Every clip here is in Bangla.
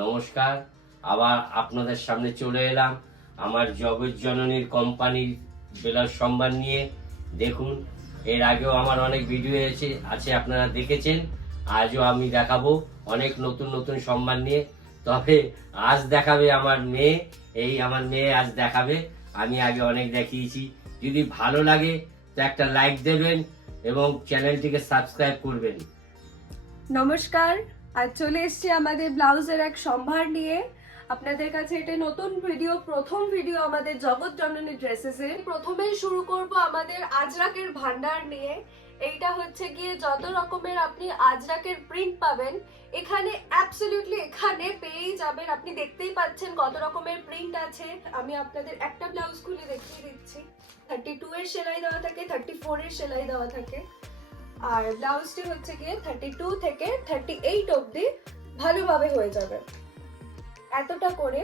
নমস্কার। আবার আপনাদের সামনে চলে এলাম আমার জগৎ জননীর কোম্পানির ব্লাউজ সম্ভার নিয়ে। দেখুন, এর আগেও আমার অনেক ভিডিও আছে আপনারা দেখেছেন। আজও আমি দেখাবো অনেক নতুন নতুন সম্ভার নিয়ে। তবে আজ দেখাবে আমার মেয়ে। আমার মেয়ে আজ দেখাবে। আমি আগে অনেক দেখিয়েছি। যদি ভালো লাগে তো একটা লাইক দেবেন এবং চ্যানেলটিকে সাবস্ক্রাইব করবেন। নমস্কার, আজ চলে এসেছি আমাদের ব্লাউজের এক সম্ভার নিয়ে আপনাদের কাছে। এটা নতুন ভিডিও, প্রথম ভিডিও আমাদের জগৎ জননী ড্রেসেসের। প্রথমেই শুরু করব আমাদের আজরাকের ভান্ডার নিয়ে। এইটা হচ্ছে গিয়ে যত রকমের আপনি আজরাকের প্রিন্ট পাবেন এখানে অ্যাবসলিউটলি এখানে পেয়েই যাবেন। আপনি দেখতেই পাচ্ছেন কত রকমের প্রিন্ট আছে। আমি আপনাদের একটা ব্লাউজ খুলে দেখিয়ে দিচ্ছি। 32 এর সেলাই দেওয়া থাকে, 34 এর সেলাই দেওয়া থাকে। আর ব্লাউজটি হচ্ছে গিয়ে 32 থেকে 38 অবধি ভালোভাবে হয়ে যাবে। এতটা করে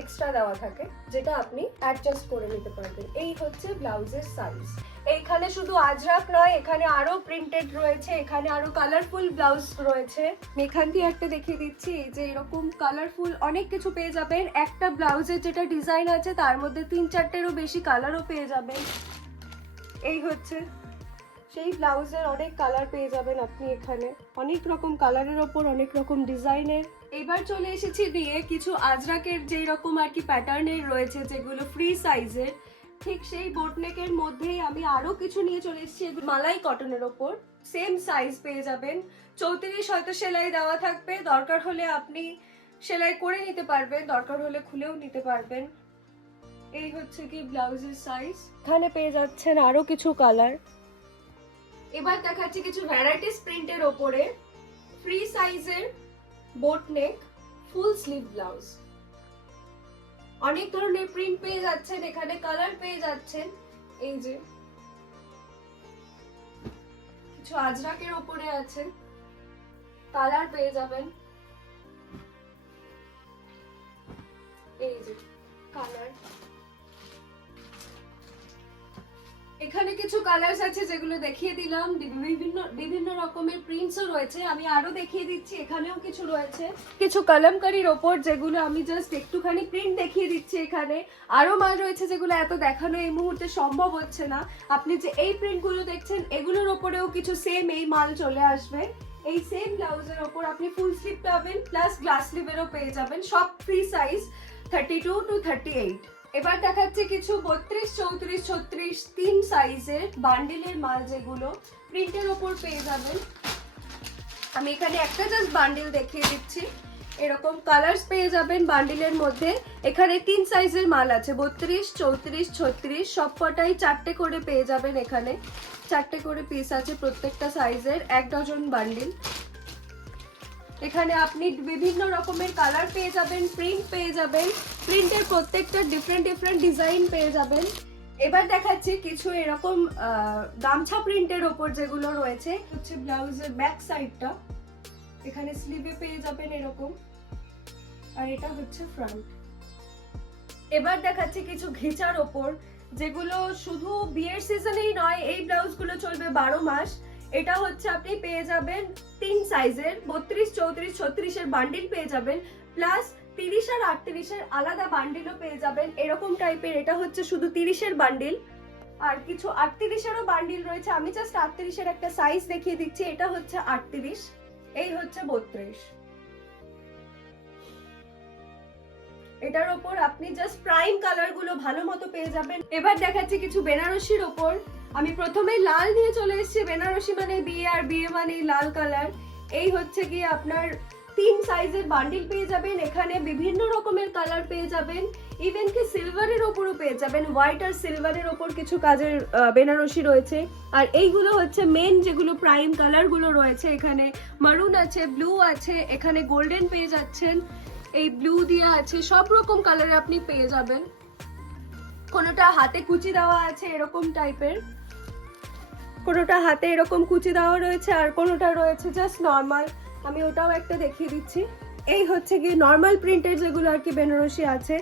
এক্সট্রা দেওয়া থাকে যেটা আপনি অ্যাডজাস্ট করে নিতে পারবেন। এই হচ্ছে ব্লাউজের সাইজ। এইখানে শুধু আজরাক নয়, এখানে আরো প্রিন্টেড রয়েছে, এখানে আরো কালারফুল ব্লাউজ রয়েছে। এখান দিয়ে একটা দেখিয়ে দিচ্ছি যে এরকম কালারফুল অনেক কিছু পেয়ে যাবেন। একটা ব্লাউজের যেটা ডিজাইন আছে তার মধ্যে 3-4টেরও বেশি কালারও পেয়ে যাবেন। এই হচ্ছে সেই ব্লাউজের অনেক কালার পেয়ে যাবেন আপনি এখানে। অনেক রকম কালারের ওপর অনেক রকম ডিজাইনের। এবার চলে এসেছি দিয়ে কিছু আজরাকের যেই রকম আর কি প্যাটার্নের রয়েছে, যেগুলো ফ্রি সাইজের, ঠিক সেই বোটনেকের মধ্যেই আমি আরো কিছু নিয়ে চলে এসেছি মালাই কটনের ওপর। সেম সাইজ পেয়ে যাবেন। 34 হয়তো সেলাই দেওয়া থাকবে, দরকার হলে আপনি সেলাই করে নিতে পারবেন, দরকার হলে খুলেও নিতে পারবেন। এই হচ্ছে কি ব্লাউজের সাইজ। এখানে পেয়ে যাচ্ছেন আরো কিছু কালার। এবার দেখাচ্ছি কিছু ভ্যারাইটিস প্রিন্টের ওপরে ফ্রি সাইজের বোট নেক ফুল স্লিভ ব্লাউজ। অনেক ধরনের প্রিন্ট পেয়ে যাচ্ছেন এখানে, কালার পেয়ে যাচ্ছেন। এই যে কিছু আজরাকের ওপরে আছে, কালার পেয়ে যাবেন। এই যে কালার, এখানে কিছু কালার্স আছে যেগুলো দেখিয়ে দিলাম। বিভিন্ন রকমের প্রিন্টসও রয়েছে, আমি আরো দেখিয়ে দিচ্ছি। এখানেও কিছু রয়েছে, কিছু কলমকারীর ওপর, যেগুলো আমি জাস্ট একটুখানি প্রিন্ট দেখিয়ে দিচ্ছি। এখানে আরো মাল রয়েছে যেগুলো এত দেখানো এই মুহূর্তে সম্ভব হচ্ছে না। আপনি যে এই প্রিন্টগুলো দেখছেন এগুলোর ওপরেও কিছু সেম এই মাল চলে আসবে। এই সেম ব্লাউজের ওপর আপনি ফুল স্লিভ পাবেন, প্লাস গ্লাস স্লিভেরও পেয়ে যাবেন। সব ফ্রি সাইজ 32 to 38। এবার দেখাচ্ছি কিছু 32, 34, 36 তিন সাইজের বান্ডিলের মাল, যেগুলো প্রিন্টের ওপর পেয়ে যাবেন। আমি এখানে একটা জাস্ট বান্ডিল দেখিয়ে দিচ্ছি। এরকম কালার্স পেয়ে যাবেন বান্ডিলের মধ্যে। এখানে তিন সাইজের মাল আছে, 32, 34, 36 সব কটাই 4টে করে পেয়ে যাবেন। এখানে 4টে করে পিস আছে প্রত্যেকটা সাইজের, 1 ডজন বান্ডিল। এখানে আপনি বিভিন্ন রকমের কালার পেয়ে যাবেন, প্রিন্ট পেয়ে যাবেন। প্রিন্টের প্রত্যেকটা ডিফারেন্ট ডিজাইন পেয়ে যাবেন। এবার দেখাচ্ছি কিছু এরকম গামছা প্রিন্টের ওপর যেগুলো রয়েছে। হচ্ছে ব্লাউজের ব্যাক সাইডটা, এখানে স্লিভে পেয়ে যাবেন এরকম, আর এটা হচ্ছে ফ্রন্ট। এবার দেখাচ্ছি কিছু ঘিচার ওপর, যেগুলো শুধু বিয়ের সিজনেই নয়, এই ব্লাউজগুলো চলবে 12 মাস। এটা হচ্ছে আপনি পেয়ে যাবেন 3 সাইজের, 32, 34, 36 এর বান্ডিল পেয়ে যাবেন, প্লাস 30 আর 38 এর আলাদা বান্ডিলও পেয়ে যাবেন। এরকম টাইপের, এটা হচ্ছে শুধু 30 এর বান্ডিল, আর কিছু 38 এরও বান্ডিল রয়েছে। আমি জাস্ট 38 এর একটা সাইজ দেখিয়ে দিচ্ছি। এটা হচ্ছে 38, এই হচ্ছে 32। এটার ওপর আপনি জাস্ট প্রাইম কালার গুলো ভালো মতো পেয়ে যাবেন। এবার দেখাচ্ছি কিছু বেনারসির ওপর। আমি প্রথমে লাল নিয়ে চলে এসেছি। বেনারসি মানে বিয়ে, আর বিয়ে মানে লাল কালার। এই হচ্ছে কি আপনার 3 সাইজের বান্ডিল পেয়ে যাবেন। এখানে বিভিন্ন রকমের কালার পেয়ে যাবেন, ইভেন কি সিলভারের ওপরও পেয়ে যাবেন। হোয়াইট আর সিলভারের ওপর কিছু কাজের বেনারসি রয়েছে। আর এইগুলো হচ্ছে মেন যেগুলো প্রাইম কালার গুলো রয়েছে। এখানে মারুন আছে, ব্লু আছে, এখানে গোল্ডেন পেয়ে যাচ্ছেন, এই ব্লু দিয়ে আছে, সব রকম কালারে আপনি পেয়ে যাবেন। কোনোটা হাতে কুচি দেওয়া আছে এরকম টাইপের, কোনোটা হাতে এরকম কুচি দেওয়া রয়েছে, আর কোনোটা রয়েছে জাস্ট নর্মাল। আমি ওটাও একটা দেখিয়ে দিচ্ছি। এই হচ্ছে কি নর্মাল প্রিন্টের যেগুলো আর কি বেনারসি আছে।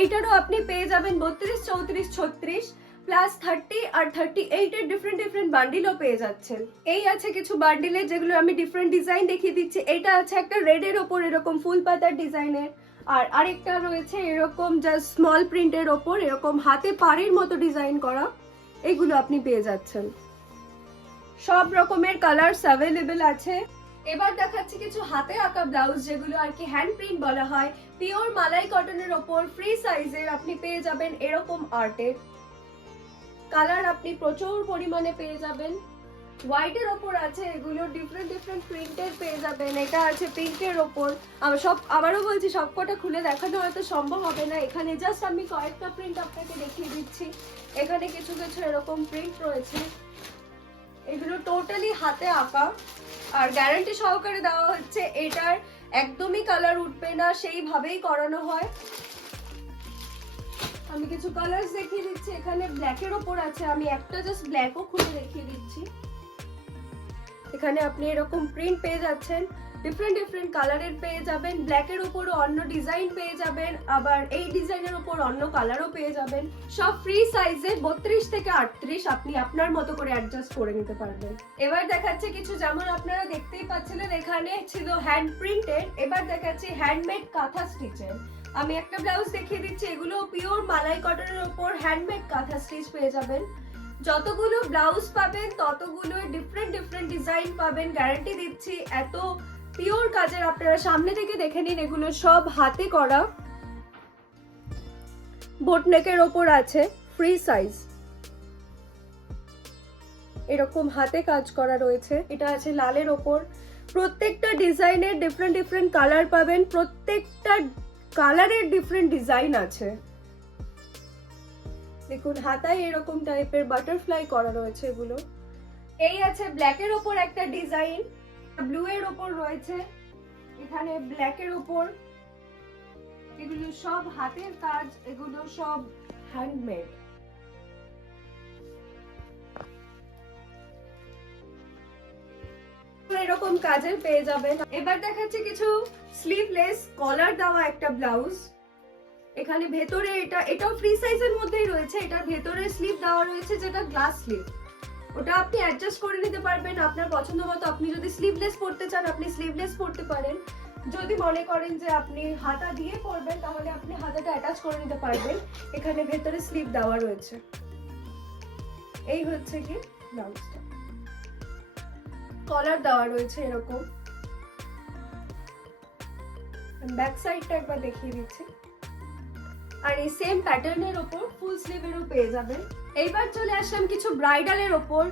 এইটারও আপনি পেয়ে যাবেন 32, 34, 36, প্লাস 30 আর 38 এর ডিফারেন্ট বান্ডিলও পেয়ে যাচ্ছেন। এই আছে কিছু বান্ডিলে যেগুলো আমি ডিফারেন্ট ডিজাইন দেখিয়ে দিচ্ছি। এটা আছে একটা রেড এর ওপর এরকম ফুল পাতার ডিজাইনের, আর আরেকটা রয়েছে এরকম জাস্ট স্মল প্রিন্টের ওপর এরকম হাতে পাড়ের মতো ডিজাইন করা, এগুলো আপনি পেয়ে যাচ্ছেন। সব রকমের কালারস অ্যাভেলেবেল আছে। এবার দেখাচ্ছি কিছু হাতে আঁকা ব্লাউজ যেগুলো আর কি হ্যান্ড প্রিন্ট বলা হয়। পিওর মালাই কটনের ওপর ফ্রি সাইজের আপনি পেয়ে যাবেন এরকম আর্টের কালার, আপনি প্রচুর পরিমাণে পেয়ে যাবেন। হোয়াইটের ওপর আছে এগুলো ডিফারেন্ট প্রিন্টের পেয়ে যাবেন। এটা আছে পিঙ্কের ওপর। আবারও বলছি সবকটা খুলে দেখানো হয়তো সম্ভব হবে না, এখানে জাস্ট আমি কয়েকটা প্রিন্ট আপনাকে দেখিয়ে দিচ্ছি। এখানে কিছু কিছু এরকম প্রিন্ট রয়েছে, এগুলো টোটালি হাতে আঁকা আর গ্যারান্টি সহকারে দেওয়া হচ্ছে এটার একদমই কালার উঠবে না, সেইভাবেই করানো হয়। আমি কিছু কালারস দেখিয়ে দিচ্ছি। এখানে ব্ল্যাকের ওপর আছে, আমি একটা জাস্ট ব্ল্যাকও খুলে দেখিয়ে দিচ্ছি। এখানে আপনি এরকম প্রিন্ট পেয়ে যাচ্ছেন, ডিফারেন্ট কালারের পেয়ে যাবেন। ব্ল্যাকের উপরও অন্য ডিজাইন পেয়ে যাবেন, আবার এই ডিজাইনের উপর অন্য কালারও পেয়ে যাবেন। সব ফ্রি সাইজে 32 থেকে 38 আপনি আপনার মতো করে অ্যাডজাস্ট করে নিতে পারবেন। এবার দেখাচ্ছে কিছু, যেমন আপনারা দেখতেই পাচ্ছিলেন এখানে ছিল হ্যান্ড প্রিন্টেড, এবার দেখাচ্ছি হ্যান্ডমেড কাঁথা স্টিচের। আমি একটা ব্লাউজ দেখিয়ে দিচ্ছি, এগুলো পিওর মালাই কটনের উপর হ্যান্ডমেড কাঁথা স্টিচ পেয়ে যাবেন। যতগুলো ব্লাউজ পাবেন ততগুলো ডিফারেন্ট ডিজাইন পাবেন, গ্যারান্টি দিচ্ছি। এত পিওর কাজের, আপনারা সামনে থেকে দেখে নিন, এগুলো সব হাতে করা। বোটনেকের ওপর আছে ফ্রি সাইজ, এরকম হাতে কাজ করা রয়েছে। এটা আছে লালের ওপর। প্রত্যেকটা ডিজাইনের ডিফারেন্ট কালার পাবেন, প্রত্যেকটা কালারের ডিফারেন্ট ডিজাইন আছে। দেখুন হাতায় এরকম টাইপের বাটারফ্লাই করা রয়েছে এগুলো। এই আছে ব্ল্যাকের ওপর একটা ডিজাইন, ব্লু এর ওপর রয়েছে, এখানে ব্ল্যাকের ওপর। এগুলো সব হাতের কাজ, এগুলো সব হ্যান্ডমেড। এরকম কাজের পেয়ে যাবেন। এবার দেখাচ্ছি কিছু স্লিভলেস কলার দেওয়া একটা ব্লাউজ। এখানে ভেতরে এটাও ফ্রি সাইজের মধ্যেই রয়েছে, এটার ভেতরে স্লিভ দেওয়া রয়েছে যেটা গ্লাস স্লিভ, ওটা আপনি অ্যাডজাস্ট করে নিতে পারবেন আপনার পছন্দ মতো। আপনি যদি স্লিভলেস পরতে চান আপনি স্লিভলেস পরতে পারেন, যদি মনে করেন যে আপনি হাতা দিয়ে পরবেন তাহলে আপনি হাতাটা অ্যাটাচ করে নিতে পারবেন। এখানে ভেতরে স্লিভ দেওয়া রয়েছে। এই হচ্ছে কি ব্লাউজটা, কলার দেওয়া রয়েছে এরকম। ব্যাক সাইডটা একবার দেখিয়ে দিচ্ছি। আর এই সেম প্যাটার্নের ওপর ফুল স্লিভেরও পেয়ে যাবেন। এইবার চলে আসলাম কিছু ব্রাইডালের ওপর।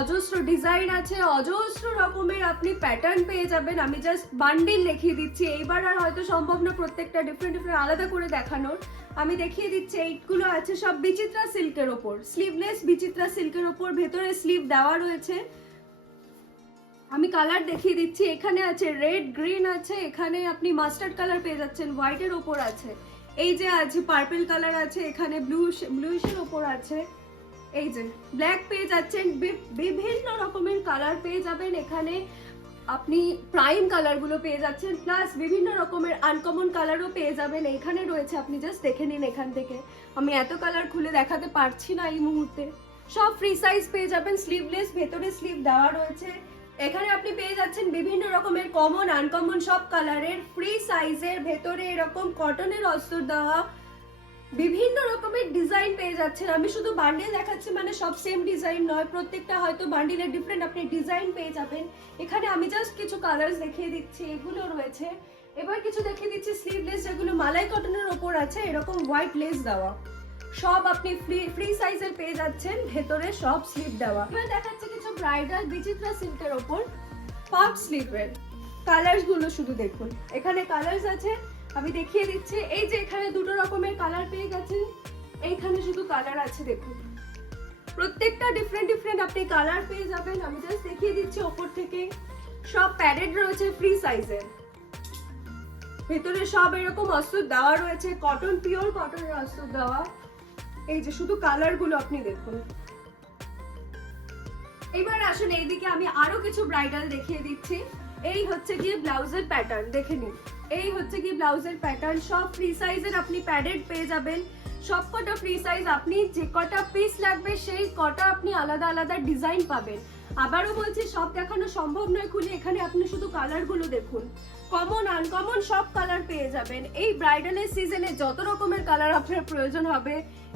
অজস্র ডিজাইন আছে, অজস্র রকমের আপনি প্যাটার্ন পেয়ে যাবেন। আমি জাস্ট বান্ডিল দেখিয়ে দিচ্ছি, এইবার আর হয়তো সম্ভব না প্রত্যেকটা ডিফারেন্ট আলাদা করে দেখানোর। আমি দেখিয়ে দিচ্ছি এইগুলো আছে সব বিচিত্রা সিল্কের ওপর, স্লিভলেস বিচিত্রা সিল্কের ওপর, ভেতরে স্লিভ দেওয়া রয়েছে। আমি কালার দেখিয়ে দিচ্ছি, এখানে আছে রেড, গ্রিন আছে, এখানে আপনি মাস্টার্ড কালার পেয়ে যাচ্ছেন, হোয়াইটের ওপর আছে, এই যে আছে পার্পল কালার আছে, এখানে ব্লুইশের ওপর আছে, এই যে ব্ল্যাক পেয়ে যাচ্ছেন। বিভিন্ন রকমের কালার পেয়ে যাবেন। এখানে আপনি প্রাইম কালার গুলো পেয়ে যাচ্ছেন, প্লাস বিভিন্ন রকমের আনকমন কালারও পেয়ে যাবেন। এখানে রয়েছে, আপনি জাস্ট দেখে নিন এখান থেকে। আমি এত কালার খুলে দেখাতে পারছি না এই মুহূর্তে। সব ফ্রি সাইজ পেয়ে যাবেন, স্লিভলেস, ভেতরে স্লিভ দেওয়া রয়েছে। এখানে আপনি পেয়ে যাচ্ছেন বিভিন্ন রকমের কমন আনকমন সব কালারের ফ্রি সাইজের, ভেতরে এরকম কটনের অস্ত্র দেওয়া বিভিন্ন রকমের ডিজাইন পেয়ে যাচ্ছেন। আমি শুধু বান্ডিল দেখাচ্ছি মানে সব সেম ডিজাইন নয়, প্রত্যেকটা হয়তো বান্ডিলের ডিফারেন্ট আপনি ডিজাইন পেয়ে যাবেন। এখানে আমি জাস্ট কিছু কালার্স দেখিয়ে দিচ্ছি, এগুলো রয়েছে। এবার কিছু দেখিয়ে দিচ্ছি স্লিভলেস, যেগুলো মালাই কটনের ওপর আছে, এরকম হোয়াইট লেস দেওয়া, সব আপনি ফ্রি সাইজের পেয়ে যাচ্ছেন, ভেতরে সব স্লিভ দেওয়া। এবার দেখাচ্ছি কিছু ব্রাইডাল বিচিত্রা সিল্কের ওপর পাফ স্লিভের কালার্স গুলো, শুধু দেখুন এখানে কালার্স আছে, আমি দেখিয়ে দিচ্ছি। এই যে এখানে দুটো রকমের কালার পেয়ে গেছেন, এইখানে শুধু কালার আছে, দেখুন প্রত্যেকটা ডিফারেন্ট আপনি কালার পেয়ে যাবেন। আমি জাস্ট দেখিয়ে দিচ্ছি ওপর থেকে। সব প্যাডেড রয়েছে ফ্রি সাইজের, ভেতরে সব এরকম অস্ত্র দেওয়া রয়েছে, কটন, পিওর কটনের অস্ত্র দেওয়া। এই যে শুধু কালার গুলো আপনি দেখুন। এবার আসুন এইদিকে, আমি আরো কিছু ব্রাইডাল দেখিয়ে দিচ্ছি। এই হচ্ছে গিয়ে ব্লাউজের প্যাটার্ন, দেখে নিন। এই হচ্ছে কি ব্লাউজের প্যাটার্ন, সব ফ্রি সাইজের আপনি প্যাডেড পেয়ে যাবেন, সব কটা ফ্রি সাইজ। আপনি যে কটা পিস লাগবে সেই কটা আপনি আলাদা আলাদা ডিজাইন পাবেন। আবারও বলছি, সব দেখানো সম্ভব নয় খুলে, এখানে আপনি শুধু কালারগুলো দেখুন, কমন আনকমন সব কালার পেয়ে যাবেন। এই ব্রাইডালের সিজনে যত রকমের কালার আপনার প্রয়োজন হবে,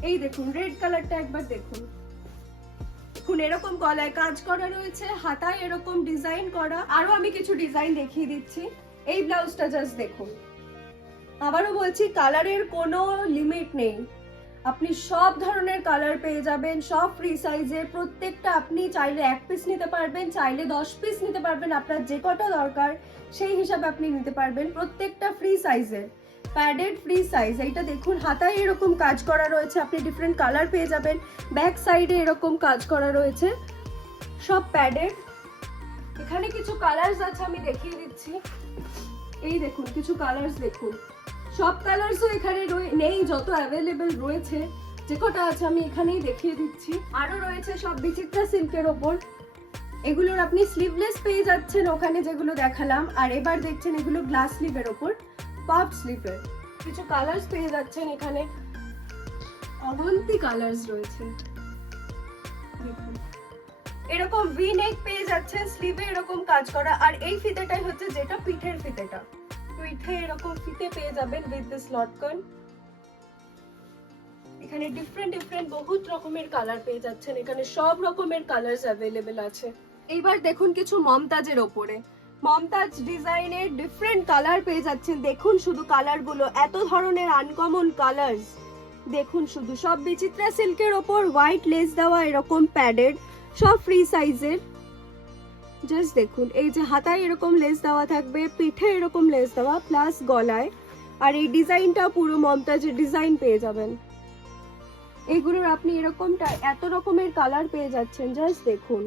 এই দেখুন রেড কালারটা একবার দেখুন। দেখুন এরকম গলায় কাজ করা রয়েছে, হাতায় এরকম ডিজাইন করা। আরো আমি কিছু ডিজাইন দেখিয়ে দিচ্ছি। এই ব্লাউজটা জাস্ট দেখুন। আবারও বলছি, কালারের কোনো লিমিট নেই, আপনি সব ধরনের কালার পেয়ে যাবেন, সব ফ্রি সাইজের। প্রত্যেকটা আপনি চাইলে 1 পিস নিতে পারবেন, চাইলে 10 পিস নিতে পারবেন, আপনার যে কটা দরকার সেই হিসাবে আপনি নিতে পারবেন। প্রত্যেকটা ফ্রি সাইজের, প্যাডেড ফ্রি সাইজ। এইটা দেখুন, হাতায় এরকম কাজ করা রয়েছে, আপনি ডিফারেন্ট কালার পেয়ে যাবেন। ব্যাক সাইডে এরকম কাজ করা রয়েছে, সব প্যাডেড। এখানে কিছু কালার্স আছে, আমি দেখিয়ে দিচ্ছি। এই দেখুন কিছু কালার্স দেখুন, সব কালার্সও এখানে নেই, যত অ্যাভেলেবেল রয়েছে যে কটা আছে আমি এখানেই দেখিয়ে দিচ্ছি। আরো রয়েছে সব বিচিত্রা সিল্কের ওপর, এগুলোর আপনি স্লিভলেস পেয়ে যাচ্ছেন ওখানে যেগুলো দেখালাম। আর এবার দেখছেন এগুলো গ্লাস স্লিভের ওপর, পাফ স্লিভের কিছু কালার্স পেয়ে যাচ্ছেন এখানে। অবন্তি কালার্স রয়েছে, দেখুন এরকম ভি নেক পেয়ে যাচ্ছেন, স্লিভে এরকম কাজ করা। আর এই ফিতেটাই হচ্ছে যেটা পিঠের ফিতেটা, পিঠে এরকম ফিতে পেয়ে যাবেন উইথ দিস লটকন। এখানে ডিফারেন্ট বহুত রকমের কালার পেয়ে যাচ্ছেন, এখানে সব রকমের কালার্স অ্যাভেলেবেল আছে। এইবার দেখুন কিছু মমতাজের ওপরে, মমতাজ ডিজাইনের ডিফারেন্ট কালার পেয়ে যাচ্ছেন। দেখুন শুধু কালারগুলো, এত ধরনের আনকমন কালার্স দেখুন শুধু। সব বিচিত্রা সিল্কের ওপর হোয়াইট লেস দেওয়া, এরকম প্যাডেড, সব ফ্রি সাইজের। জাস্ট দেখুন, এই যে হাতায় এরকম লেস দেওয়া থাকবে, পিঠে এরকম লেস দেওয়া, প্লাস গলায়। আর এই ডিজাইনটা পুরো মমতাজের ডিজাইন পেয়ে যাবেন। এগুলোর আপনি এরকমটা এত রকমের কালার পেয়ে যাচ্ছেন, জাস্ট দেখুন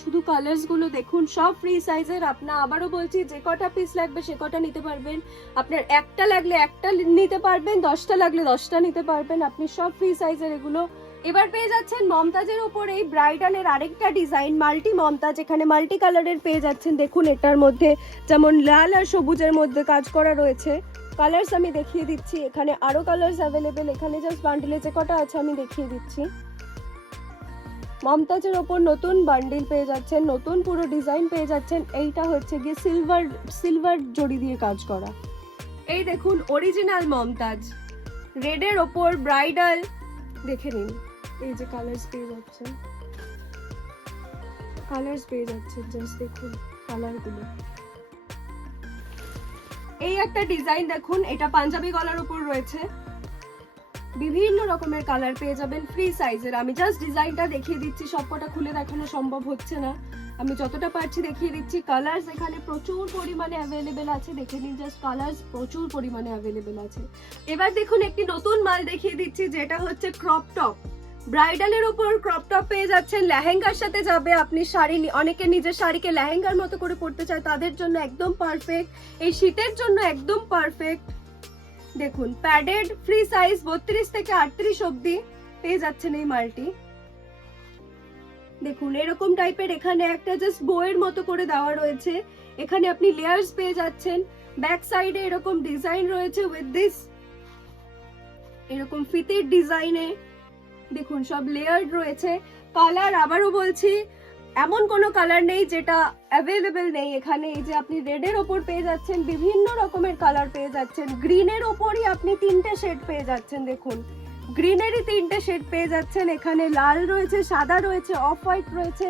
শুধু কালার্স গুলো দেখুন, সব ফ্রি সাইজের। আপনার আবারও বলছি, যে কটা পিস লাগবে সে কটা নিতে পারবেন। আপনার একটা লাগলে একটা নিতে পারবেন, 10টা লাগলে 10টা নিতে পারবেন, আপনি সব ফ্রি সাইজের এগুলো। এবার পেয়ে যাচ্ছেন মমতাজের উপর এই ব্রাইডালের আরেকটা ডিজাইন, মাল্টি মমতাজ। এখানে মাল্টি কালারের পেয়ে যাচ্ছেন। দেখুন এটার মধ্যে যেমন লাল আর সবুজের মধ্যে কাজ করা রয়েছে। কালার্স আমি দেখিয়ে দিচ্ছি, এখানে আরো কালার্স অ্যাভেলেবেল। এখানে জাস্ট বান্ডিলে যে কটা আছে আমি দেখিয়ে দিচ্ছি। মমতাজের ওপর নতুন বান্ডিল পেয়ে যাচ্ছেন, নতুন পুরো ডিজাইন পেয়ে যাচ্ছেন। এইটা হচ্ছে গিয়ে সিলভার জড়ি দিয়ে কাজ করা। এই দেখুন অরিজিনাল মমতাজ, রেডের ওপর ব্রাইডাল। দেখে নিন, এই যে কালার্স পেয়ে যাচ্ছেন, জাস্ট দেখুন কালারগুলো। এই একটা ডিজাইন দেখুন, এটা পাঞ্জাবি গলার উপর রয়েছে, বিভিন্ন রকমের কালার পেয়ে যাবেন ফ্রি সাইজের। আমি জাস্ট ডিজাইনটা দেখিয়ে দিচ্ছি, সবকটা খুলে দেখানো সম্ভব হচ্ছে না, আমি যতটা পারছি দেখিয়ে দিচ্ছি। কালার্স এখানে প্রচুর পরিমাণে অ্যাভেলেবেল আছে, দেখে নিন জাস্ট কালার্স প্রচুর পরিমাণে অ্যাভেলেবেল আছে। এবার দেখুন একটি নতুন মাল দেখিয়ে দিচ্ছি, যেটা হচ্ছে ক্রপ টপ। ব্রাইডালের উপর ক্রপ টপ পেয়ে যাচ্ছেন, লেহেঙ্গার সাথে যাবে। আপনি শাড়ি, অনেকে নিজের শাড়িকে লেহেঙ্গার মতো করে পরতে চায়, তাদের জন্য একদম পারফেক্ট, এই শীতের জন্য একদম পারফেক্ট। দেখুন প্যাডেড ফ্রি সাইজ 32 থেকে 38 অবধি পেয়ে যাচ্ছেন এই মালটি। দেখুন এরকম টাইপের এখানে একটা জাস্ট বইয়ের মতো করে দেওয়া রয়েছে, এখানে আপনি লেয়ার্স পেয়ে যাচ্ছেন। ব্যাক সাইডে এরকম ডিজাইন রয়েছে উইথ দিস এরকম ফিতের ডিজাইনে। দেখুন সব লেয়ার্ড রয়েছে। কালার আবারও বলছি, এমন কোনো কালার নেই যেটা অ্যাভেলেবেল নেই এখানে। এই যে আপনি রেডের ওপর পেয়ে যাচ্ছেন, বিভিন্ন রকমের কালার পেয়ে যাচ্ছেন। গ্রিনের ওপরই আপনি 3টে শেড পেয়ে যাচ্ছেন। দেখুন গ্রিনেরই 3টে শেড পেয়ে যাচ্ছেন। এখানে লাল রয়েছে, সাদা রয়েছে, অফ হোয়াইট রয়েছে,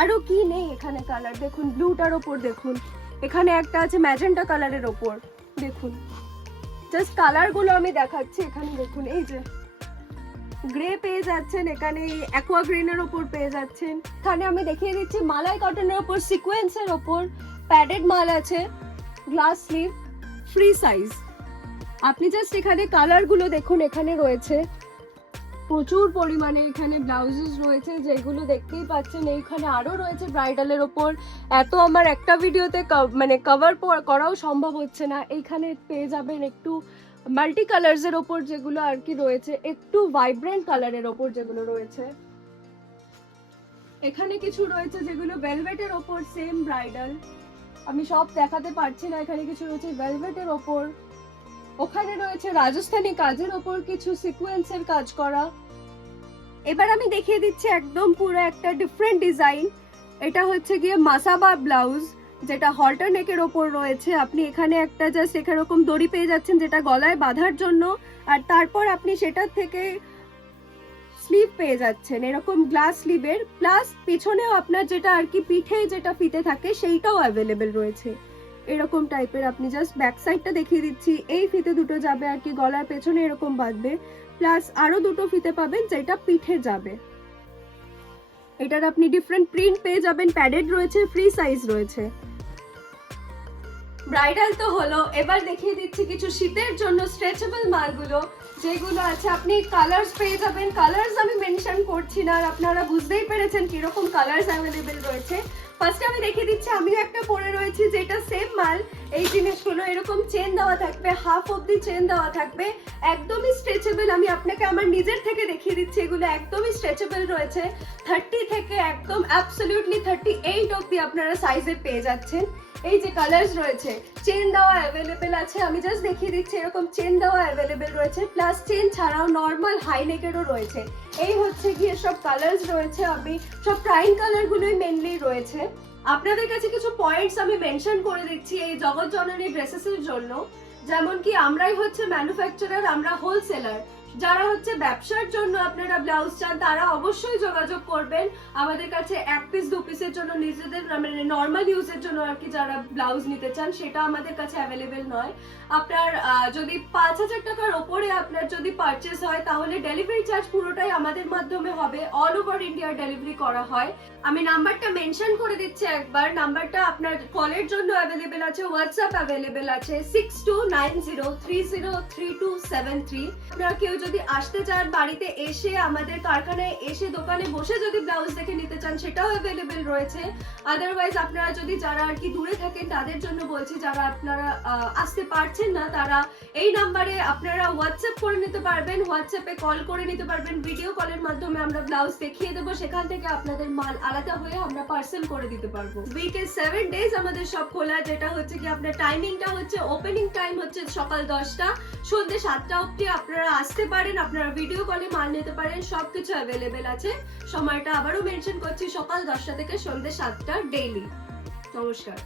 আরো কি নেই এখানে কালার। দেখুন ব্লুটার ওপর দেখুন, এখানে একটা আছে ম্যাজেন্টা কালারের ওপর। দেখুন জাস্ট কালারগুলো আমি দেখাচ্ছি। এখানে দেখুন এই যে গ্রে পেয়ে যাচ্ছেন, এখানে অ্যাকোয়া গ্রিনের ওপর পেয়ে যাচ্ছেন। এখানে আমি দেখিয়ে দিচ্ছি মালাই কটনের ওপর সিকোয়েন্সের ওপর প্যাডেড মাল আছে, গ্লাস স্লিভ, ফ্রি সাইজ। আপনি জাস্ট এখানে কালারগুলো দেখুন, এখানে রয়েছে প্রচুর পরিমাণে। এখানে ব্লাউজেস রয়েছে যেগুলো দেখতেই পাচ্ছেন। এইখানে আরো রয়েছে ব্রাইডালের ওপর, এত আমার একটা ভিডিওতে মানে কভার করাও সম্ভব হচ্ছে না। এইখানে পেয়ে যাবেন একটু মাল্টি কালার্স এর ওপর যেগুলো আর কি রয়েছে, একটু ভাইব্রেন্ট কালারের ওপর যেগুলো রয়েছে। এখানে কিছু রয়েছে যেগুলো ভেলভেটের ওপর সেম ব্রাইডাল, আমি সব দেখাতে পারছি না। এখানে কিছু রয়েছে ভেলভেটের ওপর, ওখানে রয়েছে রাজস্থানি কাজের ওপর কিছু সিকোয়েন্সের কাজ করা। এবার আমি দেখিয়ে দিচ্ছি একদম পুরো একটা ডিফারেন্ট ডিজাইন। এটা হচ্ছে গিয়ে মাসাবা ব্লাউজ, যেটা হল্টার নেকের ওপর রয়েছে। আপনি এখানে একটা জাস্ট এরকম দড়ি পেয়ে যাচ্ছেন যেটা গলায় বাঁধার জন্য, আর তারপর আপনি সেটার থেকে স্লিভ পেয়ে যাচ্ছেন এরকম গ্লাস স্লিভের, প্লাস পিছনেও আপনার যেটা আর কি পিঠে যেটা ফিতে থাকে সেইটাও অ্যাভেলেবেল রয়েছে এরকম টাইপের। আপনি জাস্ট ব্যাক সাইডটা দেখিয়ে দিচ্ছি, এই ফিতে দুটো যাবে আর কি গলার পেছনে এরকম বাঁধবে, প্লাস আরো দুটো ফিতে পাবেন যেটা পিঠে যাবে। এটার আপনি ডিফারেন্ট প্রিন্ট পেয়ে যাবেন, প্যাডেড রয়েছে, ফ্রি সাইজ রয়েছে। ব্রাইডাল তো হলো, এবার দেখিয়ে দিচ্ছি কিছু শীতের জন্য স্ট্রেচেবল মালগুলো যেগুলো আছে। আপনি কালার্স পেয়ে যাবেন, কালার্স আমি মেনশন করছি না, আর আপনারা বুঝতেই পেরেছেন কিরকম কালার্স অ্যাভেলেবেল রয়েছে। ফার্স্টে আমি দেখিয়ে দিচ্ছি, আমিও একটা পরে রয়েছি যেটা সেম মাল। এই জিনিসগুলো এরকম চেন দেওয়া থাকবে, হাফ অব্দি চেন দেওয়া থাকবে, একদমই স্ট্রেচেবল। আমি আপনাকে আমার নিজের থেকে দেখিয়ে দিচ্ছি, এগুলো একদমই স্ট্রেচেবল রয়েছে। 30 থেকে একদম অ্যাবসলিউটলি 38 অব্দি আপনারা সাইজে পেয়ে যাচ্ছেন। এই যে কালার্স রয়েছে, চেন দেওয়া অ্যাভেলেবেল আছে, আমি জাস্ট দেখিয়ে দিচ্ছি এরকম চেন দেওয়া অ্যাভেলেবেল রয়েছে, প্লাস চেন ছাড়াও নর্মাল হাই নেকেরও রয়েছে। এই হচ্ছে গিয়ে সব কালার্স রয়েছে, আমি সব প্রাইম কালারগুলোই মেনলি রয়েছে। আপনাদের কাছে কিছু পয়েন্টস আমি মেনশন করে দিচ্ছি এই জগৎ জননী ড্রেসেসের জন্য, যেমন কি আমরাই হচ্ছে ম্যানুফ্যাকচারার, আমরা হোলসেলার। যারা হচ্ছে ব্যবসার জন্য আপনারা ব্লাউজ চান তারা অবশ্যই যোগাযোগ করবেন আমাদের কাছে। 1 পিস 2 পিসের জন্য নিজেদের মানে নর্মাল ইউজের জন্য আর কি যারা ব্লাউজ নিতে চান সেটা আমাদের কাছে অ্যাভেলেবেল নয়। আপনার যদি 5,000 টাকার ওপরে আপনার যদি পারচেস হয় তাহলে ডেলিভারি চার্জ পুরোটাই আমাদের মাধ্যমে হবে, অল ওভার ইন্ডিয়া ডেলিভারি করা হয়। আমি নাম্বারটা মেনশন করে দিচ্ছি একবার, নাম্বারটা আপনার কলের জন্য অ্যাভেলেবেল আছে, হোয়াটসঅ্যাপ অ্যাভেলেবেল আছে 6290303273। আপনারা কেউ যদি আসতে চান বাড়িতে এসে, আমাদের কারখানায় এসে, দোকানে বসে যদি ব্লাউজ দেখে নিতে চান সেটাও অ্যাভেলেবেল রয়েছে। আদারওয়াইজ আপনারা যদি যারা আর কি দূরে থাকেন তাদের জন্য বলছি, যারা আপনারা আসতে পারছেন না তারা এই নাম্বারে আপনারা হোয়াটসঅ্যাপ করে নিতে পারবেন, হোয়াটসঅ্যাপে কল করে নিতে পারবেন, ভিডিও কলের মাধ্যমে আমরা ব্লাউজ দেখিয়ে দেবো, সেখান থেকে আপনাদের মাল আলাদা হয়ে আমরা পার্সেল করে দিতে পারবো। উইকে 7 ডেজ আমাদের সব খোলা, যেটা হচ্ছে কি আপনার টাইমিংটা হচ্ছে, ওপেনিং টাইম হচ্ছে সকাল 10টা, সন্ধ্যে 7টা অবধি আপনারা আসতে পারেন, আপনারা ভিডিও কলে মাল নিতে পারেন, সবকিছু অ্যাভেলেবেল আছে। সময়টা আবারও মেনশন করছি, সকাল 10টা থেকে সন্ধ্যে 7টা ডেইলি। নমস্কার।